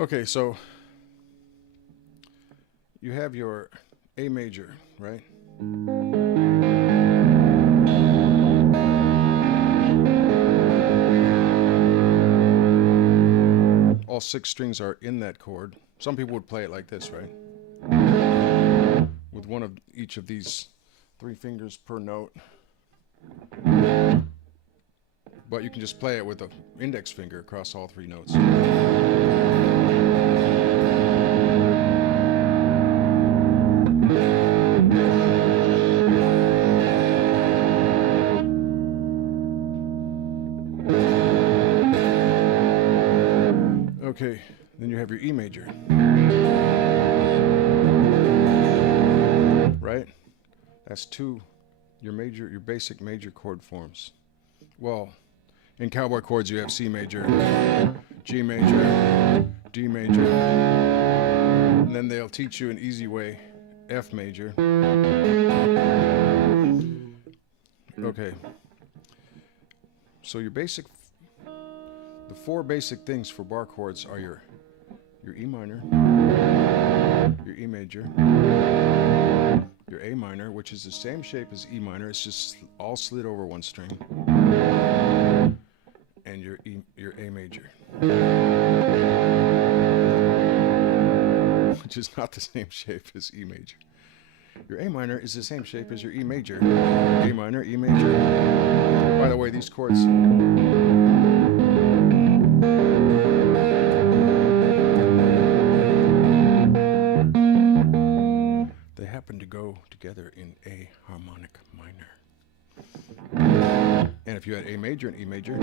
Okay, so you have your A major, right? All 6 strings are in that chord. Some people would play it like this, right? With one of each of these 3 fingers per note. But you can just play it with the index finger across all 3 notes. Okay, then you have your E major. Right? That's 2, your basic major chord forms. Well, in cowboy chords you have C major, G major, D major, and then they'll teach you an easy way, F major. Okay, so the 4 basic things for bar chords are your E minor, your E major, your A minor, which is the same shape as E minor, it's just all slid over 1 string, and your A major, which is not the same shape as E major. Your A minor is the same shape as your E major. A minor, E major. By the way, these chords, they happen to go together in A harmonic minor. And if you had A major and E major,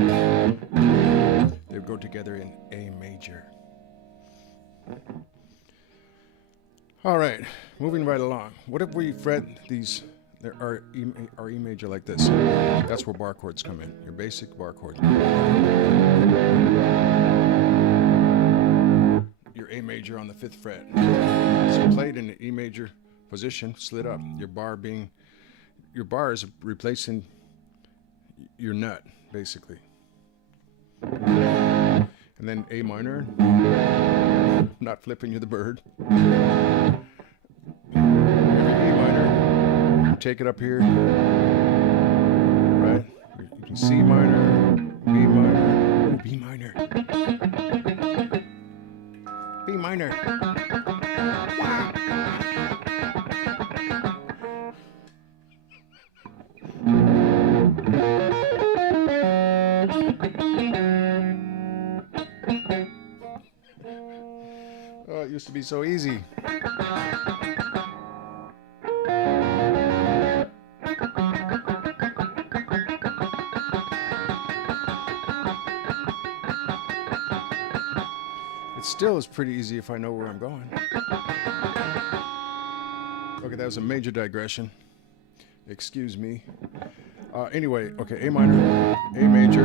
they would go together in A major. All right, moving right along. What if we fret these, our E major like this? That's where bar chords come in, your basic bar chord. Your A major on the 5th fret. So played in the E major position, slid up. Your bar is replacing your nut, basically. And then A minor, not flipping you the bird. E minor, take it up here, right? You can C minor, B minor, B minor, B minor. Wow. Oh, it used to be so easy. It still is pretty easy if I know where I'm going. Okay, that was a major digression. Excuse me. Anyway, okay, A minor, A major.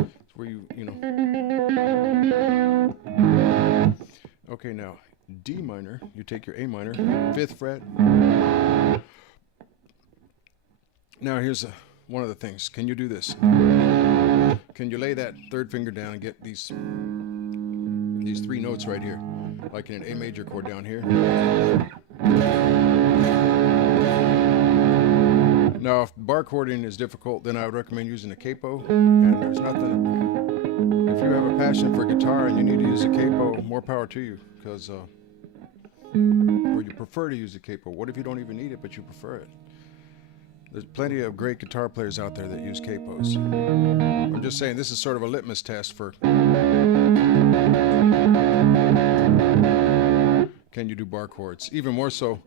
It's where you know. Okay, now D minor, you take your A minor, 5th fret. Now here's one of the things. Can you do this? Can you lay that 3rd finger down and get these 3 notes right here, like in an A major chord down here? Now, if bar chording is difficult, then I would recommend using a capo. And there's nothing. If you have a passion for guitar and you need to use a capo, more power to you, because or you prefer to use a capo. What if you don't even need it, but you prefer it? There's plenty of great guitar players out there that use capos. I'm just saying this is sort of a litmus test for can you do bar chords. Even more so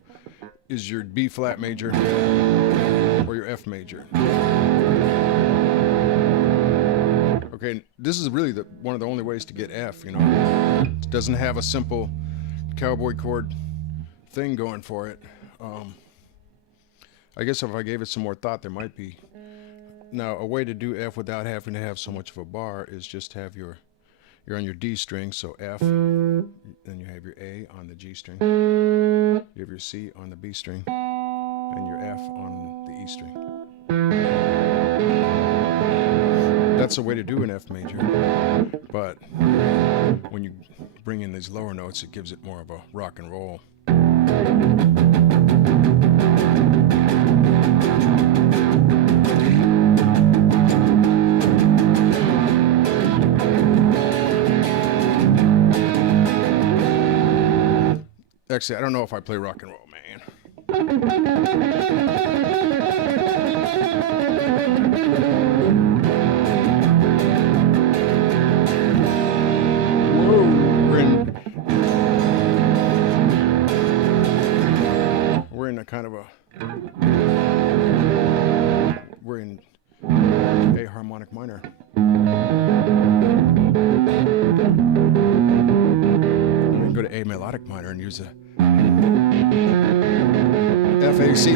is your B flat major or your F major. Okay, this is really one of the only ways to get F, you know. It doesn't have a simple cowboy chord thing going for it. I guess if I gave it some more thought, there might be. Now, a way to do F without having to have so much of a bar is just have you're on your D string, so F, then you have your A on the G string, you have your C on the B string, and your F on the E string. That's a way to do an F major. But when you bring in these lower notes, it gives it more of a rock and roll. Actually, I don't know if I play rock and roll, man. Whoa, we're in a kind of a, we're in a harmonic minor. Go to A melodic minor and use a F, A, C, E,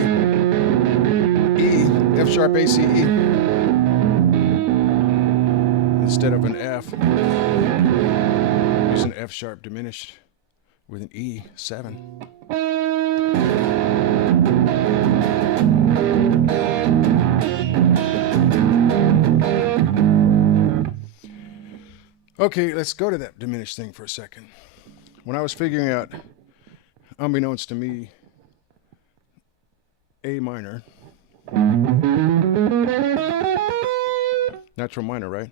F sharp, A, C, E. Instead of an F, use an F sharp diminished with an E, 7. Okay, let's go to that diminished thing for a second. When I was figuring out, unbeknownst to me, A minor, natural minor, right?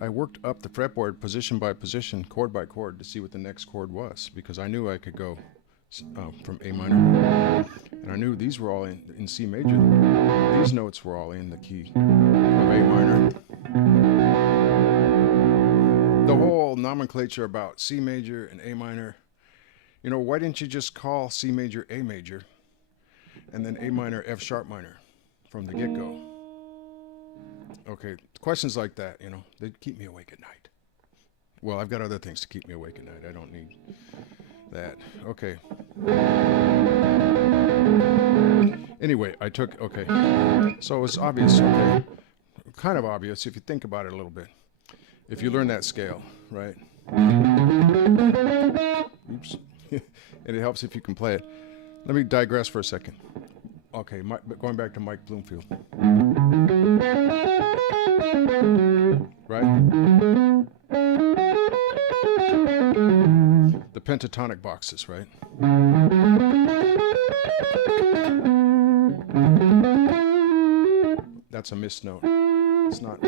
I worked up the fretboard position by position, chord by chord, to see what the next chord was, because I knew I could go from A minor, and I knew these were all in C major. These notes were all in the key of A minor. The whole nomenclature about C major and A minor, you know, why didn't you just call C major A major and then A minor F sharp minor from the get-go? Okay, questions like that, you know, they keep me awake at night. Well, I've got other things to keep me awake at night. I don't need that. Okay. Anyway, okay. So it was obvious, okay. Kind of obvious if you think about it a little bit. If you learn that scale, right? Oops. And it helps if you can play it. Let me digress for a second. Okay, going back to Mike Bloomfield. Right? The Pentatonic Boxes, right? That's a missed note. It's not.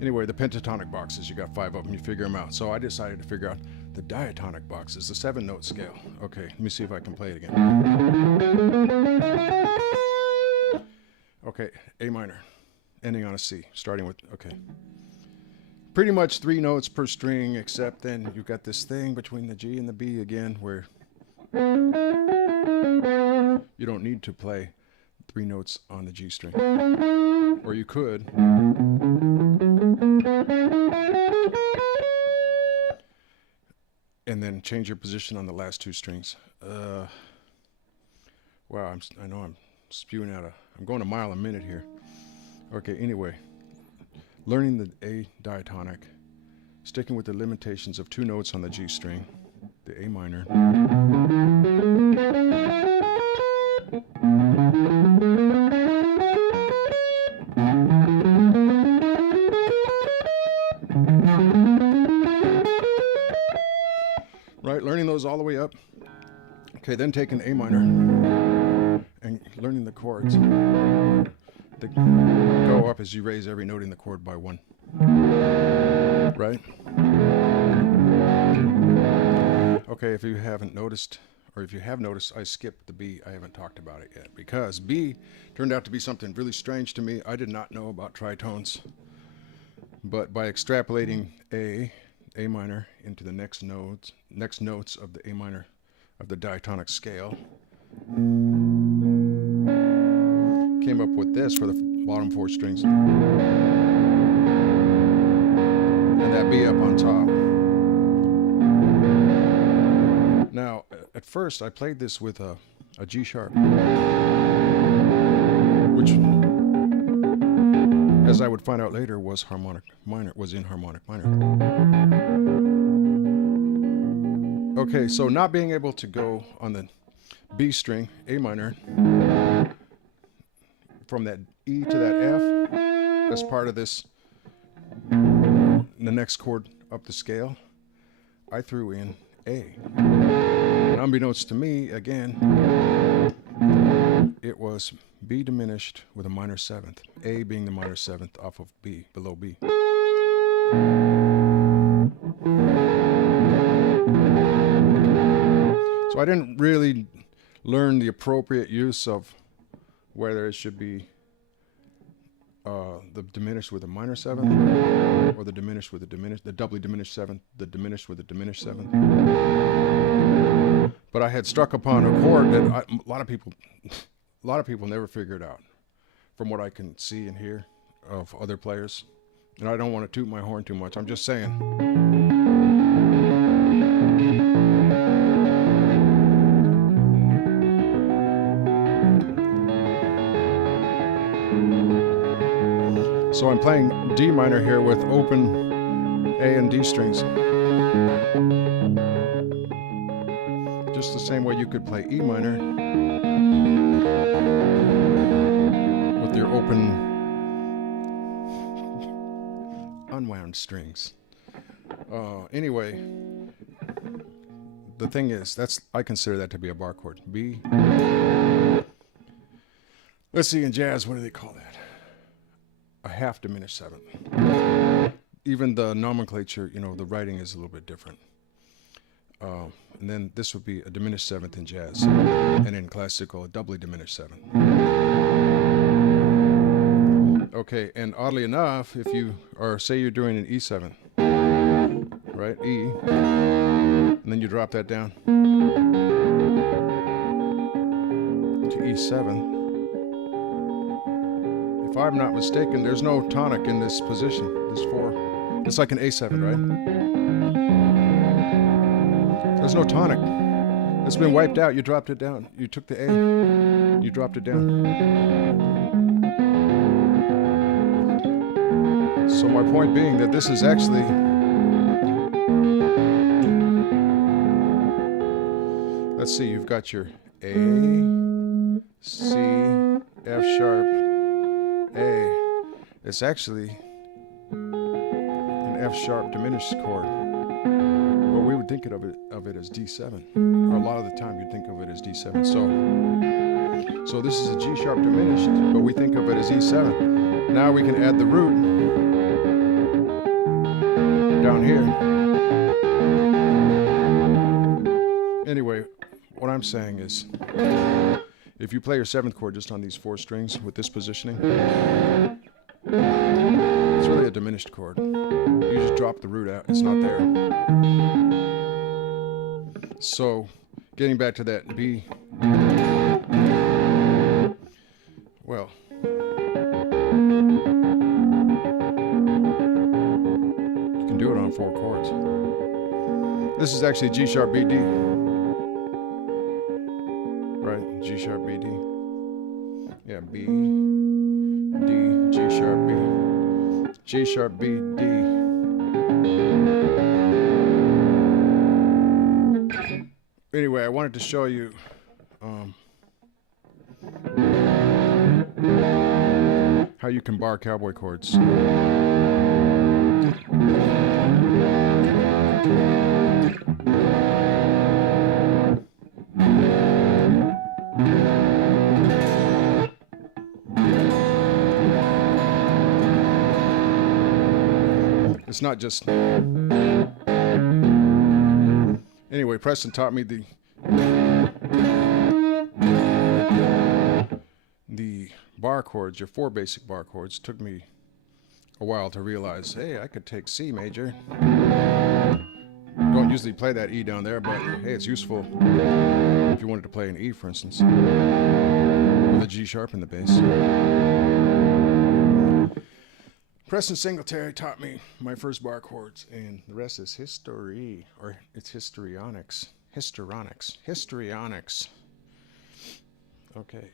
Anyway, the Pentatonic Boxes, you got 5 of them, you figure them out. So I decided to figure out the Diatonic Boxes, the 7-note scale. Okay, let me see if I can play it again. Okay, A minor, ending on a C, starting with, okay. Pretty much 3 notes per string, except then you've got this thing between the G and the B again, where you don't need to play 3 notes on the G string. Or you could. And then change your position on the last 2 strings. Wow, I know I'm spewing out I'm going a mile a minute here. Okay, anyway. Learning the A diatonic, sticking with the limitations of 2 notes on the G string, the A minor. Right, learning those all the way up. Okay, then taking A minor and learning the chords. They go up as you raise every note in the chord by 1. Right? Okay, if you haven't noticed, or if you have noticed, I skipped the B. I haven't talked about it yet, because B turned out to be something really strange to me. I did not know about tritones. But by extrapolating A minor into the next notes of the A minor of the diatonic scale, came up with this for the bottom 4 strings. And that B up on top. Now, at first I played this with a G sharp, which, as I would find out later, was in harmonic minor. Okay, so not being able to go on the B string, A minor, from that E to that F, as part of this, the next chord up the scale, I threw in A. And unbeknownst to me, again, it was B diminished with a minor seventh. A being the minor seventh off of B, below B. So I didn't really learn the appropriate use of whether it should be the diminished with a minor seventh, or the diminished with the doubly diminished seventh, the diminished with a diminished seventh. But I had struck upon a chord that a lot of people never figured out, from what I can see and hear of other players. And I don't want to toot my horn too much. I'm just saying. So I'm playing D minor here with open A and D strings. Just the same way you could play E minor with your open unwound strings. Anyway, the thing is, I consider that to be a bar chord. B. Let's see, in jazz, what do they call that? A half diminished seventh. Even the nomenclature, the writing is a little bit different. And then this would be a diminished seventh in jazz, and in classical, a doubly diminished seventh. Okay, and oddly enough, if you, or say you're doing an E7, right, E, and then you drop that down to E7, if I'm not mistaken, there's no tonic in this position, this 4. It's like an A7, right? There's no tonic. It's been wiped out. You dropped it down. You took the A, you dropped it down. So my point being that this is actually, let's see, you've got your A, C, F sharp, A. It's actually an F sharp diminished chord, but we would think of it as D7. Or a lot of the time you'd think of it as D7. So this is a G sharp diminished, but we think of it as E7. Now we can add the root down here. Anyway, what I'm saying is, if you play your 7th chord just on these 4 strings with this positioning, it's really a diminished chord. You just drop the root out, it's not there. So, getting back to that B, well, you can do it on 4 chords. This is actually G sharp B D. Right, G sharp B D. Yeah, B, D, G sharp B, G sharp B, D. Anyway, I wanted to show you how you can bar cowboy chords. It's not just... Anyway, Preston taught me the bar chords, your 4 basic bar chords. Took me a while to realize, hey, I could take C major. Don't usually play that E down there, but hey, it's useful if you wanted to play an E, for instance, with a G sharp in the bass. Preston Singletary taught me my first bar chords, and the rest is history, or it's histrionics. Histrionics. Okay.